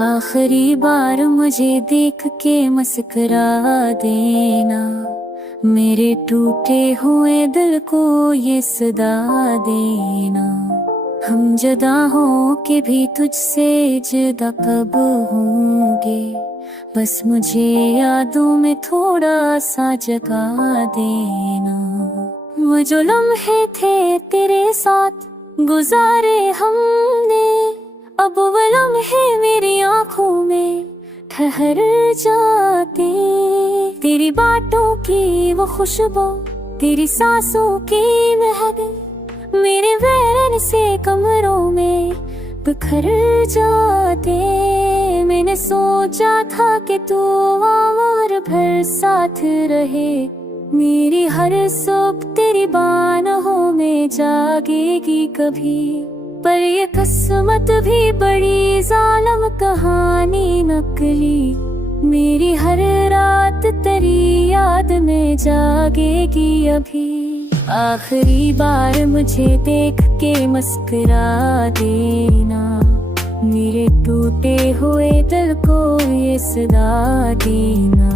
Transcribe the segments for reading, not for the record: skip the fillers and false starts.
आखिरी बार मुझे देख के मुस्कुरा देना, मेरे टूटे हुए दिल को ये सदा देना। हम जुदा हो के भी तुझसे जुदा कब होंगे, बस मुझे यादों में थोड़ा सा जगा देना। वो जो लम्हे थे तेरे साथ गुजारे हमने, अब वो लम्हे मेरी आँखों में ठहर जाते। तेरी बातों की वो खुशबू, तेरी सांसों की महक मेरे वैरन से कमरों में बिखर जाते। मैंने सोचा था कि तू और भर साथ रहे, मेरी हर सुबह तेरी बाहों में जागेगी कभी। पर ये किस्मत भी बड़ी जालिम कहानी नकली, मेरी हर रात तेरी याद में जागेगी अभी। आखिरी बार मुझे देख के मुस्कुरा देना, मेरे टूटे हुए दिल को ये सदा देना।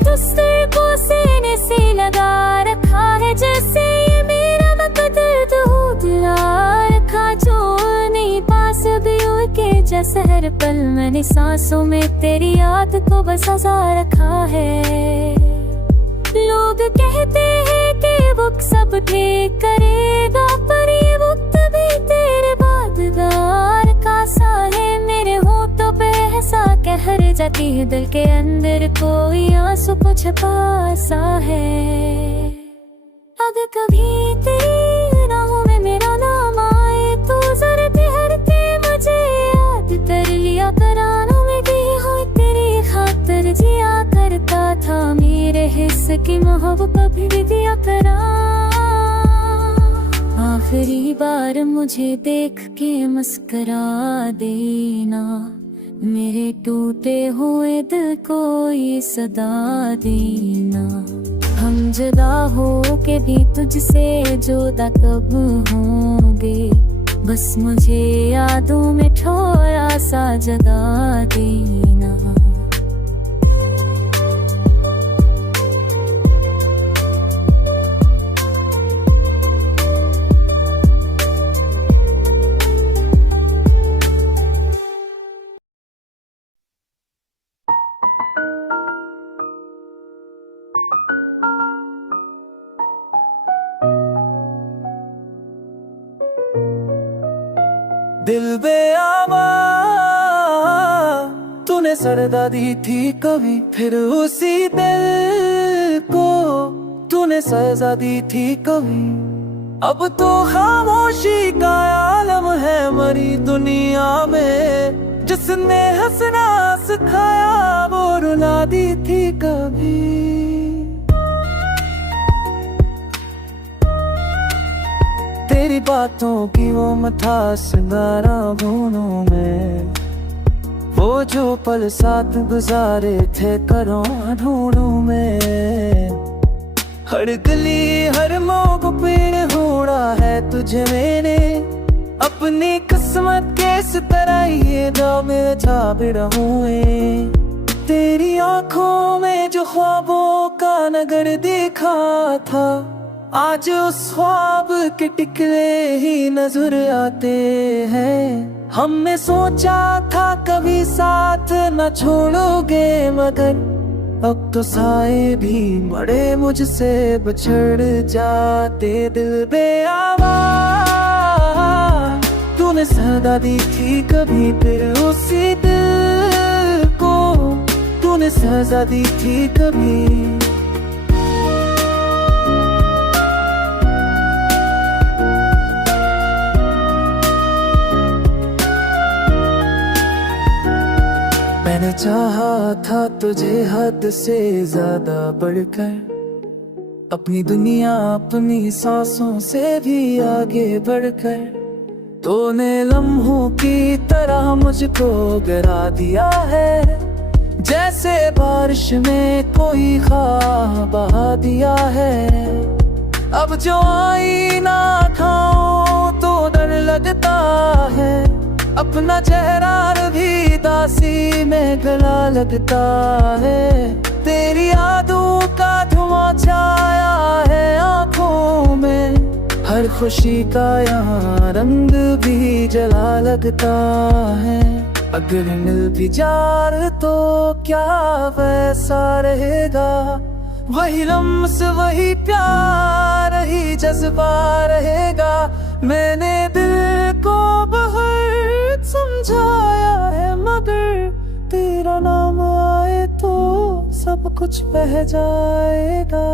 तुस्तर को सीने से लगा रखा है, जैसे ये मेरा मकदर हो दिला रखा। जो नहीं पास भी के जैसे हर पल मैंने सांसों में तेरी याद को बस सजा रखा है। लोग कहते हैं कि वो सब ठीक करेगा, पर ये वक्त भी तेरे बादगार का सा है। मेरे होठों पे ऐसा कहर जाती है, दिल के अंदर कोई आंसू को छुपा सा है। अगर कभी तेरी राहों में मेरा नाम आए, तो जरा ठहरते मुझे याद कर लिया करानों में दी हो तेरी खातिर जिया करता था। मेरे हिस्से की मोहब्बत कभी भी दिया करा। आखिरी बार मुझे देख के मुस्कुरा देना, मेरे टूटे हुए दिल को ये सदा देना। हम जुदा हो के भी तुझसे जुदा कब होंगे, बस मुझे यादों में थोड़ा सा जगा देना। दिल बेआमा तूने सरदा दी थी कभी, फिर उसी दिल को तूने सजा दी थी कभी। अब तो खामोशी का आलम है मरी दुनिया में, जिसने हंसना सिखाया वो रुला दी थी कभी। तेरी बातों की वो मिठास ना भूनूं मैं, वो जो पल साथ गुजारे थे करो ढूंढूं मैं। हर गली हर मोड़ पे ढूंढा है तुझे मैंने, अपनी किस्मत के इस तरह ये दाव में छाप रहूं। तेरी आंखों में जो ख्वाबों का नगर देखा था, आज उस ख्वाब के टिकले ही नजर आते हैं। हमने सोचा था कभी साथ न छोड़ोगे, मगर अब तो साए भी बड़े मुझसे बिछड़ जाते। दिल बेआवा तूने सदा दी थी कभी, फिर उसी दिल को तूने सजा दी थी कभी। मैंने चाहा था तुझे हद से ज्यादा बढ़कर, अपनी दुनिया अपनी सांसों से भी आगे बढ़कर। तूने लम्हों की तरह मुझको गिरा दिया है, जैसे बारिश में कोई ख्वाब बहा दिया है। अब जो आईना खाओ तो डर लगता है, अपना चेहरा भी दासी में गला लगता है। तेरी यादों का धुआं छाया है आंखों में, हर खुशी का यहाँ रंग भी जला लगता है। अगर मिल भी जार तो क्या वैसा रहेगा, वही लम्स वही प्यार ही जज्बा रहेगा। मैंने दिल को बहुत समझाया है, मगर तेरा नाम आए तो सब कुछ बह जाएगा।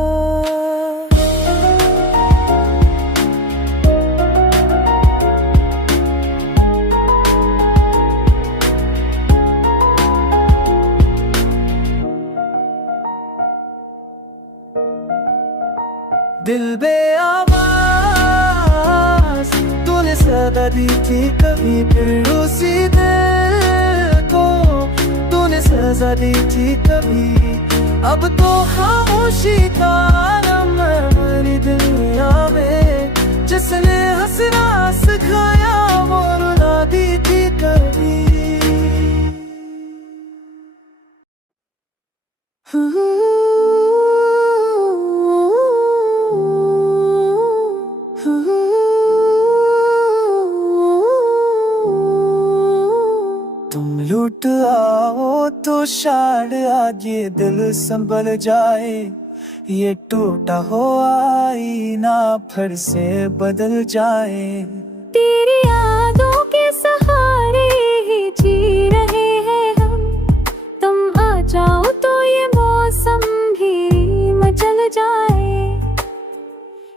दिल बे आवाज तूने सदा दी थी, कभी फिर उसी दिल को तूने सजा दी थी कभी। अब तो खामोशी का आलम है मेरी दुनिया में, जिसने हंसना सिखाया वो रुला दी थी कभी। तुम लुट आओ तो शायद आज ये दिल संभल जाए, ये टूटा हुआ आईना फिर से बदल जाए। तेरी यादों के सहारे ही जी रहे हैं हम, तुम आ जाओ तो ये मौसम भी मचल जाए।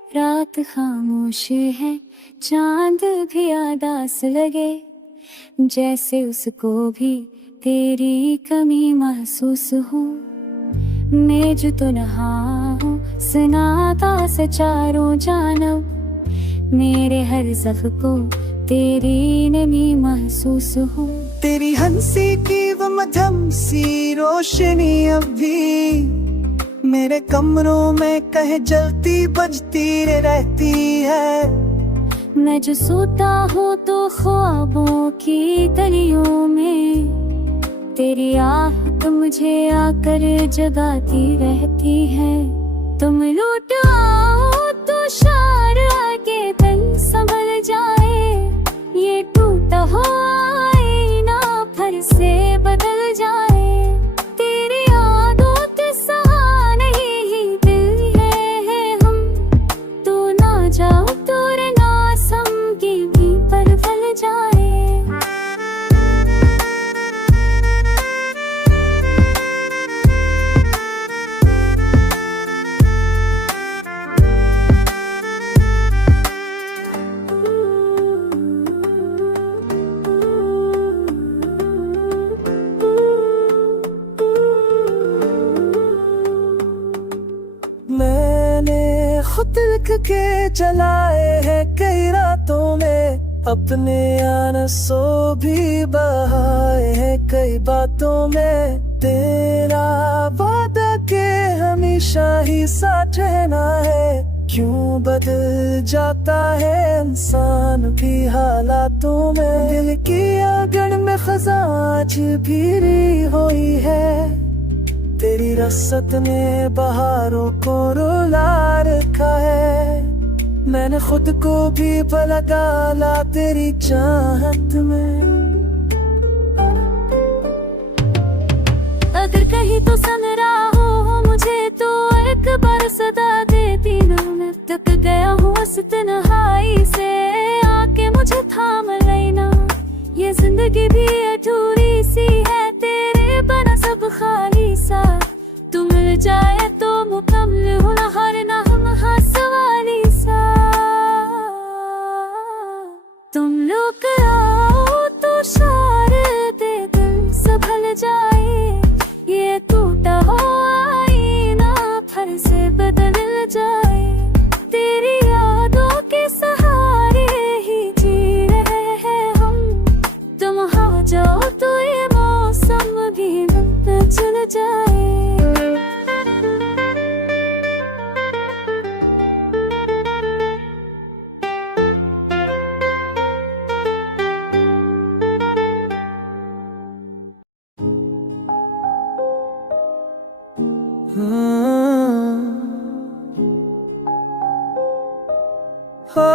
रात खामोश है, चांद भी आदास लगे, जैसे उसको भी तेरी कमी महसूस हो। मैं जो तो नहा हूँ सनाता से चारों जानब, मेरे हर ज़ख्म को तेरी नमी महसूस हो। तेरी हंसी की वो मध्यम सी रोशनी अब भी मेरे कमरों में कहीं जलती बजती रहती है। मैं जो सोता हूँ तो ख्वाबों की गलियों में, तेरी आहट मुझे आकर जगाती रहती है। तुम लौट आओ तो शार आके दिल संभल जाए, ये टूटा हुआ आईना फिर से बदल जाए। तेरी यादों के सहारे ही दिल है हम, तू ना जाओ तो की भी परवल जाए। मैंने खुद लिख के चलाए हैं कई रातों में, अपने आंसू भी बहाए हैं कई बातों में। तेरा वादा के हमेशा ही साथ रहना है, क्यों बदल जाता है इंसान भी हालातों में। दिल की आंगन में खज़ां आज भी हुई है, तेरी रसत ने बहारों को रुला रखा है। मैंने खुद को भी भला डाला तेरी चाहत में। अगर कहीं तो सुन रहा हो मुझे तो एक बार सदा देती ना, मैं थक गया हूँ इस तन्हाई से, आके मुझे थाम लेना। ये जिंदगी भी अधूरी सी है, तेरे बना सब खाली सा। तू मिल जाए तो मुकम्मल हो ना, हर ना हम सवाली सा। तुम लोग आओ तो शार दे दिल संभल जाए, ये टूटा हुआ आईना फिर से बदल जाए। हो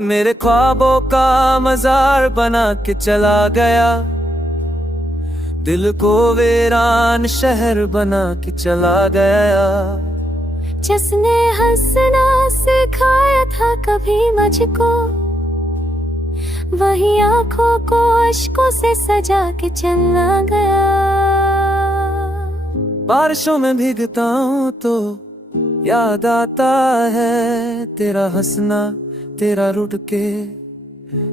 मेरे ख्वाबों का मजार बना के चला गया, दिल को वीरान शहर बना के चला गया। जिसने हंसना सिखाया था कभी मुझको, वही आंखों को अश्कों से सजा के चला गया। बारिशों में भीगता हूँ तो याद आता है तेरा हंसना, तेरा रुठ के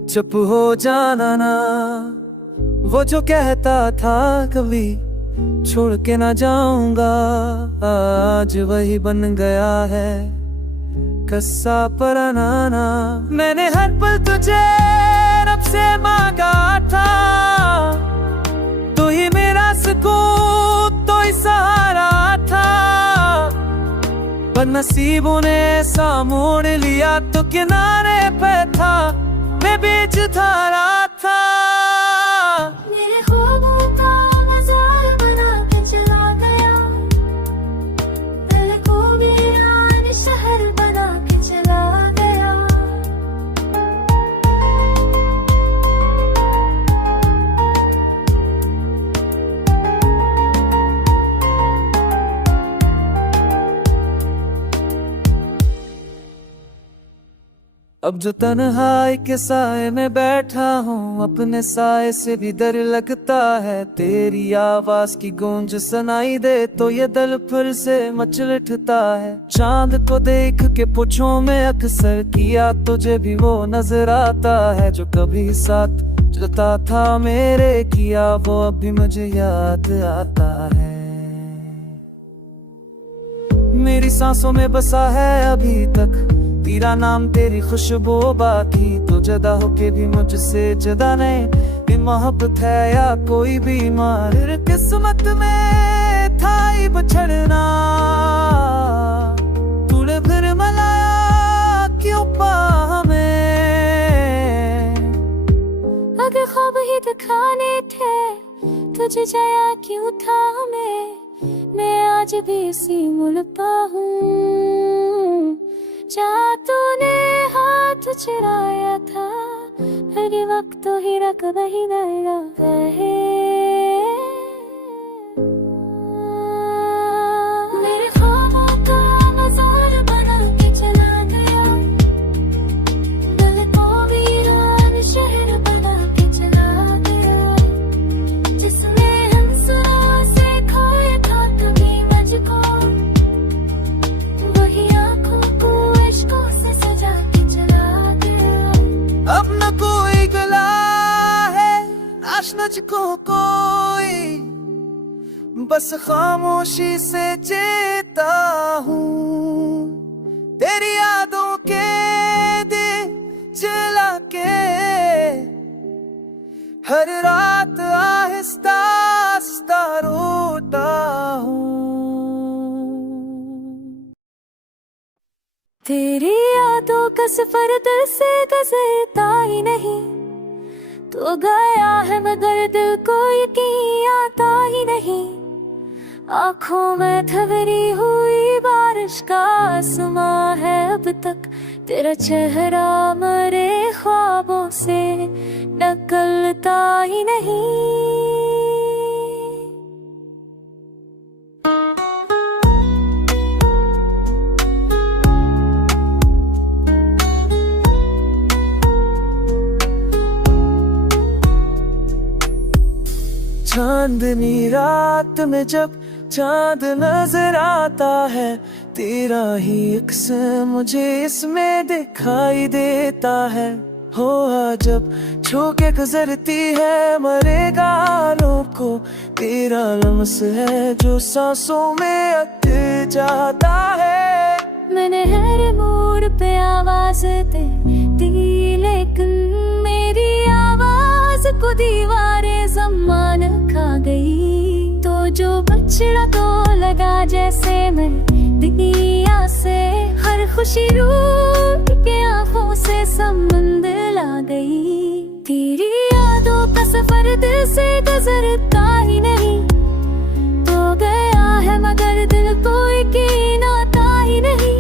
चुप हो जाना ना। वो जो कहता था कभी छोड़ के ना जाऊंगा, आज वही बन गया है कस्सा पराना। मैंने हर पल तुझे रब से मांगा था, तू ही मेरा सुकून तो ही सहारा था। पर नसीबों ने सा मोड़ लिया तो किनारे पे था, मैं बीच धारा था। मेरे ख्वाबों का मजार बना के चला गया, दिल को वीरान शहर बना के चला गया। अब जो तन्हाई के साए में बैठा हूँ, अपने साए से भी डर लगता है। तेरी आवाज की गूंज सुनाई दे तो ये दिल फिर से मचल उठता है। चांद को देख के पूछूं मैं अक्सर, किया तुझे भी वो नजर आता है जो कभी साथ चलता था मेरे, किया वो अभी मुझे याद आता है। मेरी सांसों में बसा है अभी तक तेरा नाम, तेरी खुशबू, बाकी तो जदा होके भी मुझसे जदा नहीं। भी मोहब्बत है या कोई बीमार, किस्मत में था ही बछड़ना। तूने फिर मलाया क्यों पा हमें, अगर ख्वाब ही दिखाने थे तुझे जाया क्यों था हमें। मैं आज भी इसी मुल्का हूँ जहाँ तूने हाथ चुराया था, हर वक्त तो ही रख वही गया है। मेरे ख्वाबों का मजार बना के चला गया, दिल को वीरान शहर बना के चला गया। जिसने हंसना सिखाया था कभी मुझको, वही आंखों को अश्कों से सजा के चला गया। अब न कोई गला है नाच को कोई, बस खामोशी से जीता हूँ। तेरी यादों के दिल जला के हर रात आहिस्ता आहिस्ता रोता हूँ। तेरी यादों का सफर दिल से गुजरता ही नहीं, तो गया है मगर दिल को यकीन आता ही नहीं। आँखों में ठहरी हुई बारिश का आसमां है अब तक, तेरा चेहरा मेरे ख्वाबों से निकलता ही नहीं। चांदनी रात में जब चांद नजर आता है, तेरा ही अक्स मुझे इसमें दिखाई देता है। हो जब छू के गुजरती है मरे गालों को, तेरा लम्स है जो सांसों में अटक जाता है। मैंने हर मोड़ पे आवाज दे दी, लेकिन मेरी आवाज को दीवारें ज़माना खा गई। तो जो बछड़ा तो लगा जैसे मैं दुनिया से, हर खुशी रूठ के आंखों से संबंध ला गई। तेरी यादों का सफर दिल से गुजरता ही नहीं, तो गया है मगर दिल को यकीन आता ही नहीं।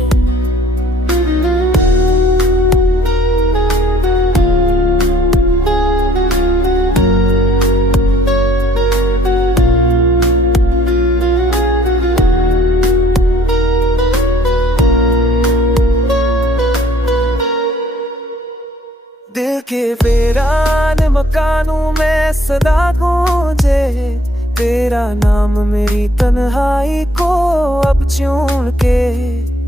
कानों में सदा गूंजे तेरा नाम मेरी तन्हाई को अब चुन के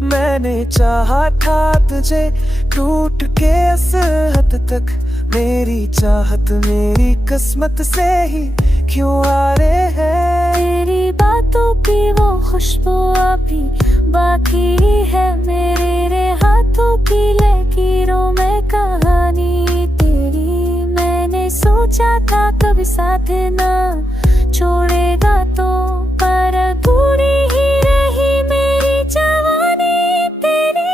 मैंने चाहा था तुझे टूट के इस हद तक मेरी चाहत मेरी किस्मत से ही क्यों आ रहे हैं तेरी बातों की वो खुशबू अभी बाकी है मेरे हाथों की लकीरों में कहानी तेरी मैंने सोचा था कभी साथ ना छोड़ेगा तो पर अधूरी ही रही मेरी जवानी तेरी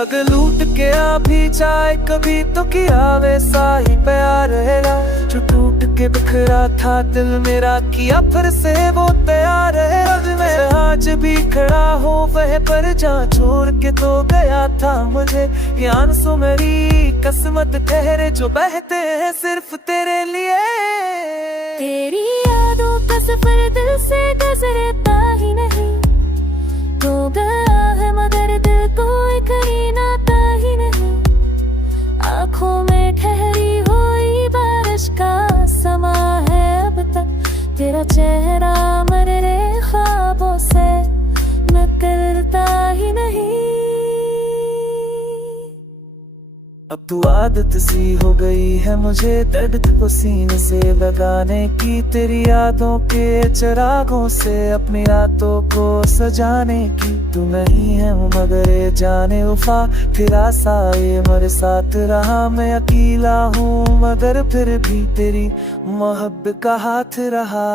अगर लूट के आ भी जाए कभी तो किया वैसा ही प्यार रहेगा जो टूट के बिखरा था दिल मेरा किया फिर से वो तैयार है अब मैं आज भी खड़ा हो वह पर जहाँ छोड़ के तो गया था मुझे ज्ञान सो मेरी किस्मत ठहरे जो बहते हैं सिर्फ तेरे लिए तेरी यादों का सफर दिल से गुजरता ही नहीं तो गया है मगर दिल कोई करीनाता ही नहीं आँखों में ठहरी हुई बारिश का समा है अब तक तेरा चेहरा मेरे ख्वाबों से निकलता ही नहीं अब तू आदत सी हो गई है मुझे दर्द पसीने से लगाने की तेरी यादों के चिरागों से अपनी रातों को सजाने की तू नहीं है मगर ये जाने वफा तेरा साए मेरे साथ रहा मैं अकेला हूँ मगर फिर भी तेरी मोहब्बत का हाथ रहा